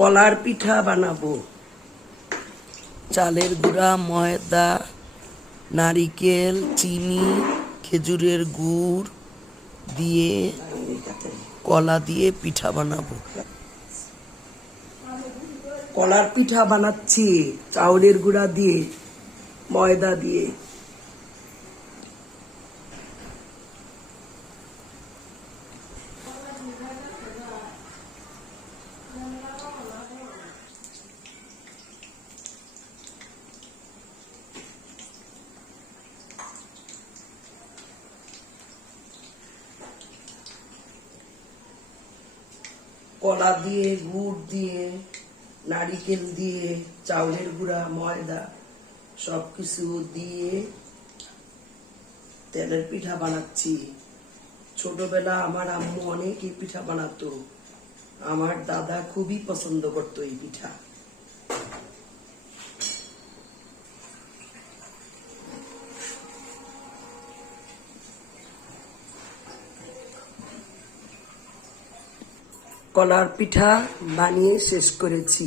কলার পিঠা বানাবো। চালের গুঁড়া, ময়দা, নারিকেল, চিনি, খেজুরের গুড় দিয়ে কলা দিয়ে পিঠা বানাবো। কলার পিঠা বানাচ্ছি চাউলের গুঁড়া দিয়ে, ময়দা দিয়ে। কলা দিয়ে, গুড় দিয়ে, নারিকেল দিয়ে, চাউলের গুঁড়া, ময়দা সবকিছু দিয়ে তেলের পিঠা বানাচ্ছি। ছোটবেলা আমার আম্মু অনেক এই পিঠা বানাতো। আমার দাদা খুবই পছন্দ করতো এই পিঠা। কলার পিঠা বানিয়ে শেষ করেছি।